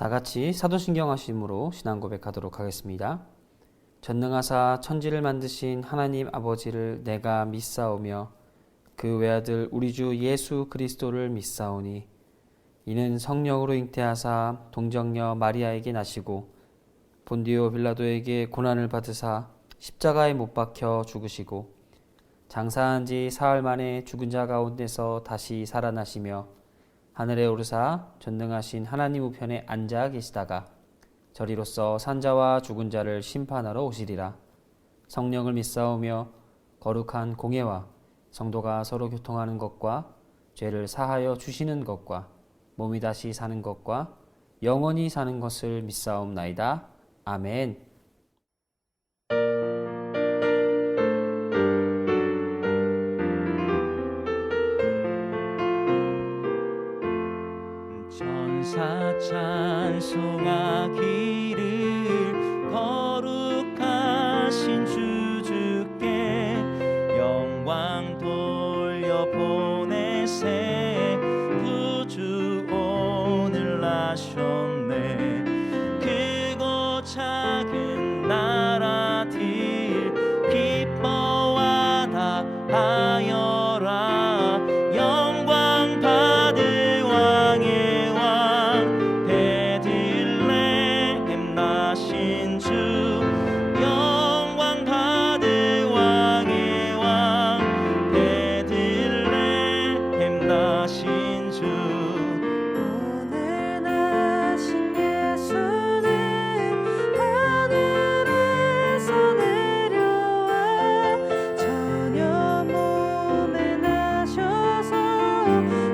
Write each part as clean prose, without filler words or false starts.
다 같이 사도신경 하심으로 신앙 고백하도록 하겠습니다. 전능하사 천지를 만드신 하나님 아버지를 내가 믿사오며 그 외아들 우리 주 예수 그리스도를 믿사오니 이는 성령으로 잉태하사 동정녀 마리아에게 나시고 본디오 빌라도에게 고난을 받으사 십자가에 못 박혀 죽으시고 장사한 지 사흘 만에 죽은 자 가운데서 다시 살아나시며 하늘에 오르사 전능하신 하나님 우편에 앉아 계시다가 저리로서 산자와 죽은 자를 심판하러 오시리라. 성령을 믿사오며 거룩한 공예와 성도가 서로 교통하는 것과 죄를 사하여 주시는 것과 몸이 다시 사는 것과 영원히 사는 것을 믿사옵나이다. 아멘. 천사 찬송하기를 거룩하신 주께 영광 돌려보내세. 구주 오늘 나셨네. 크고 작은 나라들 기뻐하다 하여라. 영광 받을 왕의 왕 베들레헴 나신 주. 영광 받을 왕의 왕 베들레헴 나신 주. 오늘 나신 예수는 하늘에서 내려와 천여 몸에 나셔서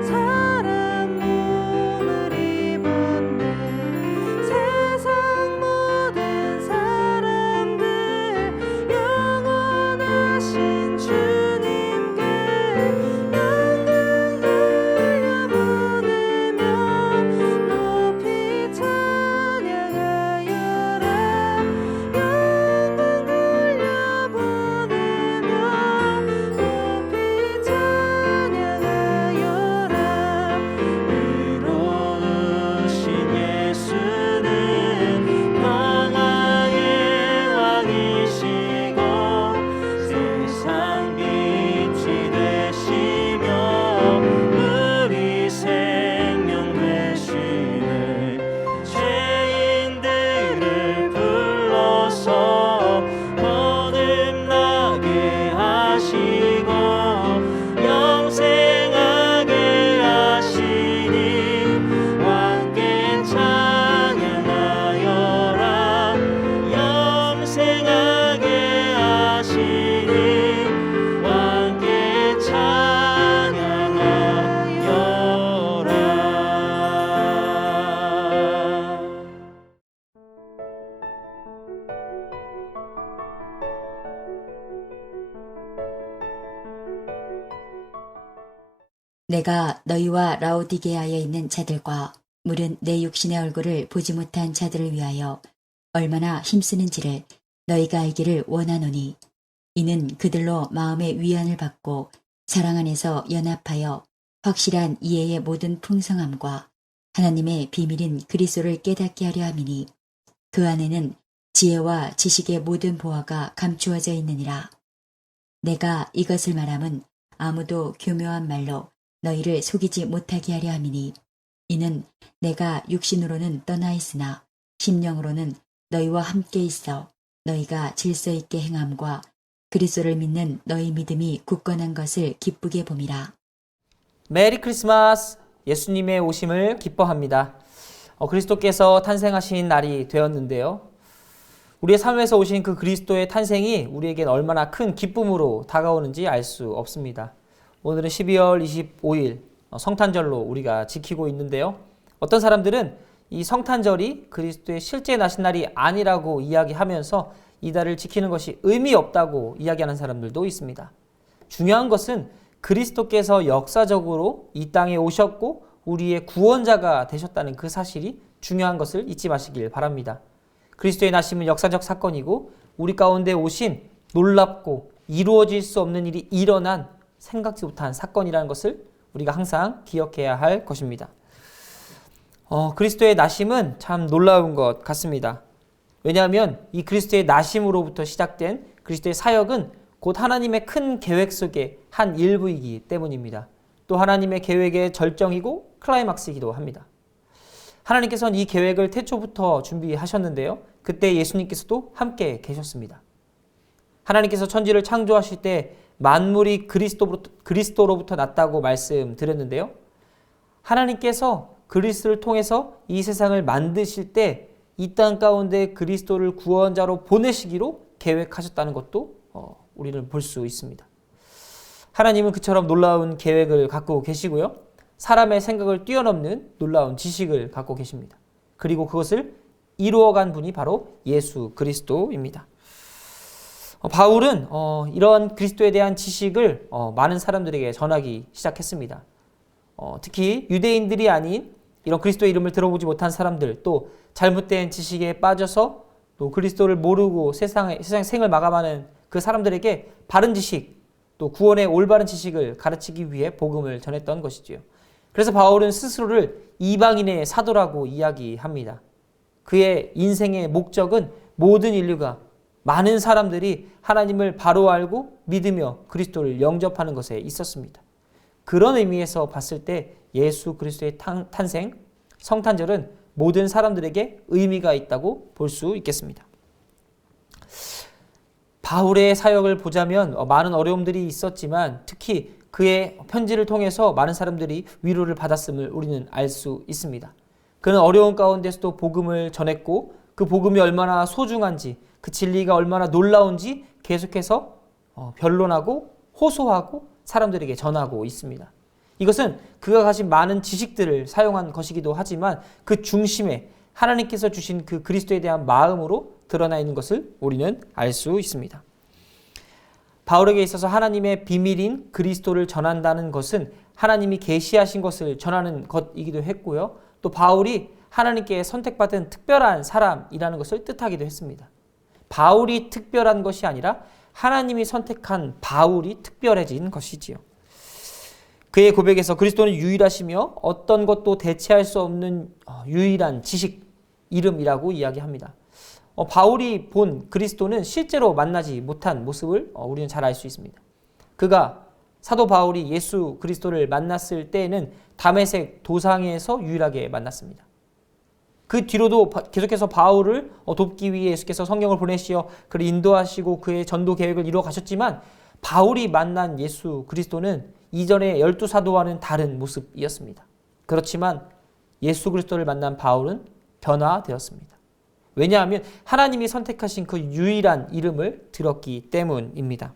사람 몸을 입었네. 세상 모든 사람들 영원하신 주님께 영광 돌려보내며 높이 찬양하여라. 영광 돌려보내며 높이 찬양하여라. 의로우신 예수는 평화의 왕이시고 세상 빛이 되시며 우리 생명 되시네. 죄인들을 불러서 거듭나게 하시고 영생하게 하시니 왕께 찬양하여라. 영생하게 하시니 왕께 찬양하여라. 내가 너희와 라오디게아에 있는 자들과 물은 내 육신의 얼굴을 보지 못한 자들을 위하여 얼마나 힘쓰는지를 너희가 알기를 원하노니 이는 그들로 마음의 위안을 받고 사랑 안에서 연합하여 확실한 이해의 모든 풍성함과 하나님의 비밀인 그리스도를 깨닫게 하려 함이니 그 안에는 지혜와 지식의 모든 보화가 감추어져 있느니라. 내가 이것을 말함은 아무도 교묘한 말로 너희를 속이지 못하게 하려 함이니 이는 내가 육신으로는 떠나 있으나 심령으로는 너희와 함께 있어 너희가 질서 있게 행함과 그리스도를 믿는 너희 믿음이 굳건한 것을 기쁘게 봄이라. 메리 크리스마스! 예수님의 오심을 기뻐합니다. 그리스도께서 탄생하신 날이 되었는데요. 우리의 삶에서 오신 그 그리스도의 탄생이 우리에겐 얼마나 큰 기쁨으로 다가오는지 알 수 없습니다. 오늘은 12월 25일 성탄절로 우리가 지키고 있는데요. 어떤 사람들은 이 성탄절이 그리스도의 실제 나신 날이 아니라고 이야기하면서 이 달을 지키는 것이 의미 없다고 이야기하는 사람들도 있습니다. 중요한 것은 그리스도께서 역사적으로 이 땅에 오셨고 우리의 구원자가 되셨다는 그 사실이 중요한 것을 잊지 마시길 바랍니다. 그리스도의 나심은 역사적 사건이고 우리 가운데 오신 놀랍고 이루어질 수 없는 일이 일어난 생각지 못한 사건이라는 것을 우리가 항상 기억해야 할 것입니다. 그리스도의 나심은 참 놀라운 것 같습니다. 왜냐하면 이 그리스도의 나심으로부터 시작된 그리스도의 사역은 곧 하나님의 큰 계획 속의 한 일부이기 때문입니다. 또 하나님의 계획의 절정이고 클라이막스이기도 합니다. 하나님께서는 이 계획을 태초부터 준비하셨는데요. 그때 예수님께서도 함께 계셨습니다. 하나님께서 천지를 창조하실 때 만물이 그리스도로부터 났다고 말씀드렸는데요. 하나님께서 그리스도를 통해서 이 세상을 만드실 때 이 땅 가운데 그리스도를 구원자로 보내시기로 계획하셨다는 것도 우리는 볼 수 있습니다. 하나님은 그처럼 놀라운 계획을 갖고 계시고요. 사람의 생각을 뛰어넘는 놀라운 지식을 갖고 계십니다. 그리고 그것을 이루어간 분이 바로 예수 그리스도입니다. 바울은 이런 그리스도에 대한 지식을 많은 사람들에게 전하기 시작했습니다. 특히 유대인들이 아닌 이런 그리스도의 이름을 들어보지 못한 사람들, 또 잘못된 지식에 빠져서 또 그리스도를 모르고 세상 생을 마감하는 그 사람들에게 바른 지식, 또 구원의 올바른 지식을 가르치기 위해 복음을 전했던 것이지요. 그래서 바울은 스스로를 이방인의 사도라고 이야기합니다. 그의 인생의 목적은 모든 인류가, 많은 사람들이 하나님을 바로 알고 믿으며 그리스도를 영접하는 것에 있었습니다. 그런 의미에서 봤을 때 예수 그리스도의 탄생, 성탄절은 모든 사람들에게 의미가 있다고 볼 수 있겠습니다. 바울의 사역을 보자면 많은 어려움들이 있었지만 특히 그의 편지를 통해서 많은 사람들이 위로를 받았음을 우리는 알 수 있습니다. 그는 어려운 가운데서도 복음을 전했고 그 복음이 얼마나 소중한지, 그 진리가 얼마나 놀라운지 계속해서 변론하고 호소하고 사람들에게 전하고 있습니다. 이것은 그가 가진 많은 지식들을 사용한 것이기도 하지만 그 중심에 하나님께서 주신 그 그리스도에 대한 마음으로 드러나 있는 것을 우리는 알 수 있습니다. 바울에게 있어서 하나님의 비밀인 그리스도를 전한다는 것은 하나님이 계시하신 것을 전하는 것이기도 했고요. 또 바울이 하나님께 선택받은 특별한 사람이라는 것을 뜻하기도 했습니다. 바울이 특별한 것이 아니라 하나님이 선택한 바울이 특별해진 것이지요. 그의 고백에서 그리스도는 유일하시며 어떤 것도 대체할 수 없는 유일한 지식, 이름이라고 이야기합니다. 바울이 본 그리스도는 실제로 만나지 못한 모습을 우리는 잘 알 수 있습니다. 그가 사도 바울이 예수 그리스도를 만났을 때에는 다메섹 도상에서 유일하게 만났습니다. 그 뒤로도 계속해서 바울을 돕기 위해 예수께서 성령을 보내시어 그를 인도하시고 그의 전도 계획을 이루어 가셨지만 바울이 만난 예수 그리스도는 이전의 12사도와는 다른 모습이었습니다. 그렇지만 예수 그리스도를 만난 바울은 변화되었습니다. 왜냐하면 하나님이 선택하신 그 유일한 이름을 들었기 때문입니다.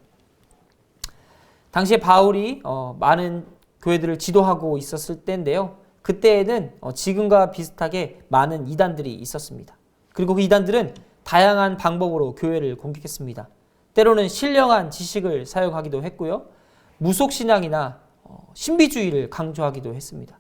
당시에 바울이 많은 교회들을 지도하고 있었을 때인데요. 그때에는 지금과 비슷하게 많은 이단들이 있었습니다. 그리고 그 이단들은 다양한 방법으로 교회를 공격했습니다. 때로는 신령한 지식을 사용하기도 했고요. 무속신앙이나 신비주의를 강조하기도 했습니다.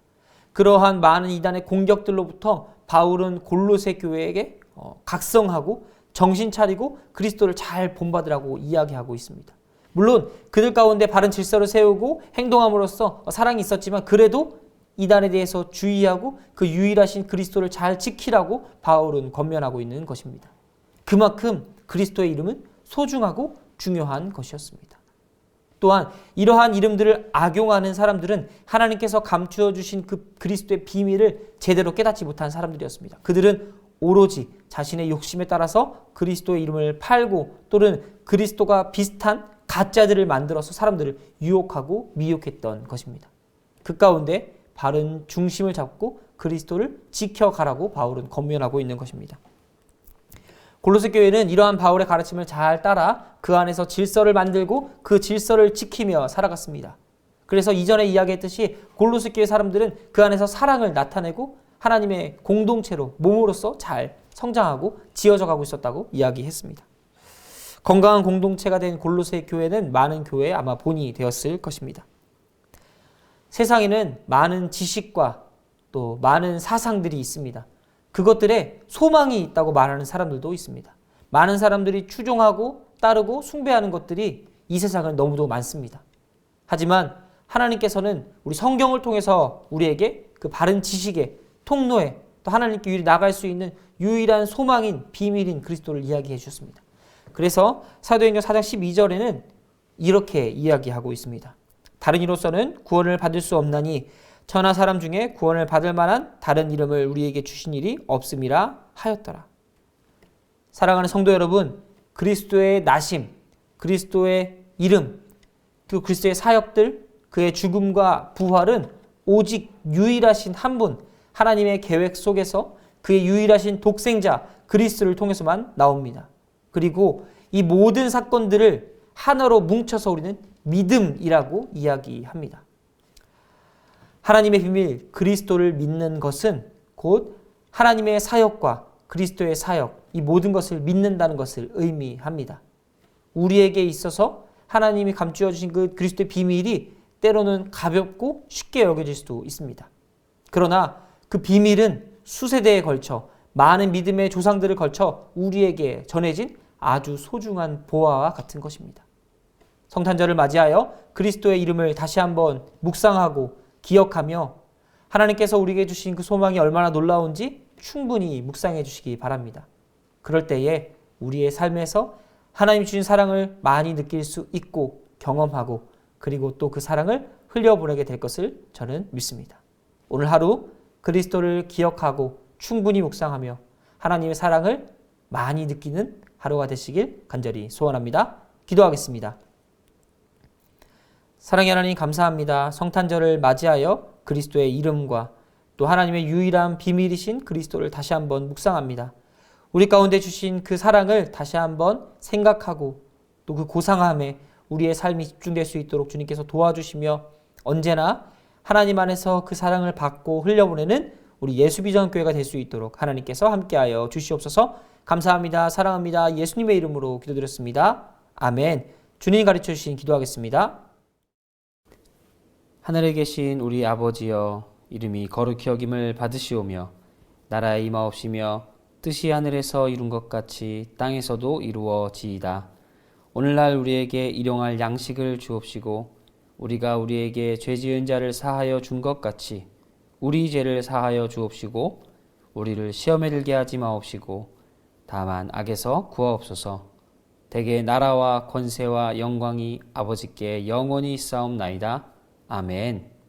그러한 많은 이단의 공격들로부터 바울은 골로새 교회에게 각성하고 정신 차리고 그리스도를 잘 본받으라고 이야기하고 있습니다. 물론 그들 가운데 바른 질서를 세우고 행동함으로써 사랑이 있었지만 그래도 이단에 대해서 주의하고 그 유일하신 그리스도를 잘 지키라고 바울은 권면하고 있는 것입니다. 그만큼 그리스도의 이름은 소중하고 중요한 것이었습니다. 또한 이러한 이름들을 악용하는 사람들은 하나님께서 감추어 주신 그 그리스도의 비밀을 제대로 깨닫지 못한 사람들이었습니다. 그들은 오로지 자신의 욕심에 따라서 그리스도의 이름을 팔고 또는 그리스도가 비슷한 가짜들을 만들어서 사람들을 유혹하고 미혹했던 것입니다. 그 가운데 바른 중심을 잡고 그리스도를 지켜가라고 바울은 권면하고 있는 것입니다. 골로새 교회는 이러한 바울의 가르침을 잘 따라 그 안에서 질서를 만들고 그 질서를 지키며 살아갔습니다. 그래서 이전에 이야기했듯이 골로새 교회 사람들은 그 안에서 사랑을 나타내고 하나님의 공동체로 몸으로서 잘 성장하고 지어져 가고 있었다고 이야기했습니다. 건강한 공동체가 된 골로새 교회는 많은 교회의 아마 본이 되었을 것입니다. 세상에는 많은 지식과 또 많은 사상들이 있습니다. 그것들에 소망이 있다고 말하는 사람들도 있습니다. 많은 사람들이 추종하고 따르고 숭배하는 것들이 이 세상은 너무도 많습니다. 하지만 하나님께서는 우리 성경을 통해서 우리에게 그 바른 지식에 통로에 또 하나님께 유일히 나갈 수 있는 유일한 소망인 비밀인 그리스도를 이야기해 주셨습니다. 그래서 사도행전 4장 12절에는 이렇게 이야기하고 있습니다. 다른 이로서는 구원을 받을 수 없나니 천하 사람 중에 구원을 받을 만한 다른 이름을 우리에게 주신 일이 없음이라 하였더라. 사랑하는 성도 여러분, 그리스도의 나심, 그리스도의 이름, 그 그리스도의 사역들, 그의 죽음과 부활은 오직 유일하신 한 분, 하나님의 계획 속에서 그의 유일하신 독생자 그리스도를 통해서만 나옵니다. 그리고 이 모든 사건들을 하나로 뭉쳐서 우리는 믿음이라고 이야기합니다. 하나님의 비밀 그리스도를 믿는 것은 곧 하나님의 사역과 그리스도의 사역, 이 모든 것을 믿는다는 것을 의미합니다. 우리에게 있어서 하나님이 감추어 주신 그 그리스도의 비밀이 때로는 가볍고 쉽게 여겨질 수도 있습니다. 그러나 그 비밀은 수세대에 걸쳐 많은 믿음의 조상들을 걸쳐 우리에게 전해진 아주 소중한 보화와 같은 것입니다. 성탄절을 맞이하여 그리스도의 이름을 다시 한번 묵상하고 기억하며 하나님께서 우리에게 주신 그 소망이 얼마나 놀라운지 충분히 묵상해 주시기 바랍니다. 그럴 때에 우리의 삶에서 하나님 주신 사랑을 많이 느낄 수 있고 경험하고 그리고 또 그 사랑을 흘려보내게 될 것을 저는 믿습니다. 오늘 하루 그리스도를 기억하고 충분히 묵상하며 하나님의 사랑을 많이 느끼는 하루가 되시길 간절히 소원합니다. 기도하겠습니다. 사랑의 하나님 감사합니다. 성탄절을 맞이하여 그리스도의 이름과 또 하나님의 유일한 비밀이신 그리스도를 다시 한번 묵상합니다. 우리 가운데 주신 그 사랑을 다시 한번 생각하고 또 그 고상함에 우리의 삶이 집중될 수 있도록 주님께서 도와주시며 언제나 하나님 안에서 그 사랑을 받고 흘려보내는 우리 예수비전교회가 될 수 있도록 하나님께서 함께하여 주시옵소서. 감사합니다. 사랑합니다. 예수님의 이름으로 기도드렸습니다. 아멘. 주님이 가르쳐 주신 기도하겠습니다. 하늘에 계신 우리 아버지여, 이름이 거룩히 여김을 받으시오며 나라에 임하옵시며 뜻이 하늘에서 이룬 것 같이 땅에서도 이루어지이다. 오늘날 우리에게 일용할 양식을 주옵시고 우리가 우리에게 죄 지은 자를 사하여 준 것 같이 우리 죄를 사하여 주옵시고 우리를 시험에 들게 하지 마옵시고 다만 악에서 구하옵소서. 대개 나라와 권세와 영광이 아버지께 영원히 있사옵나이다. 아멘.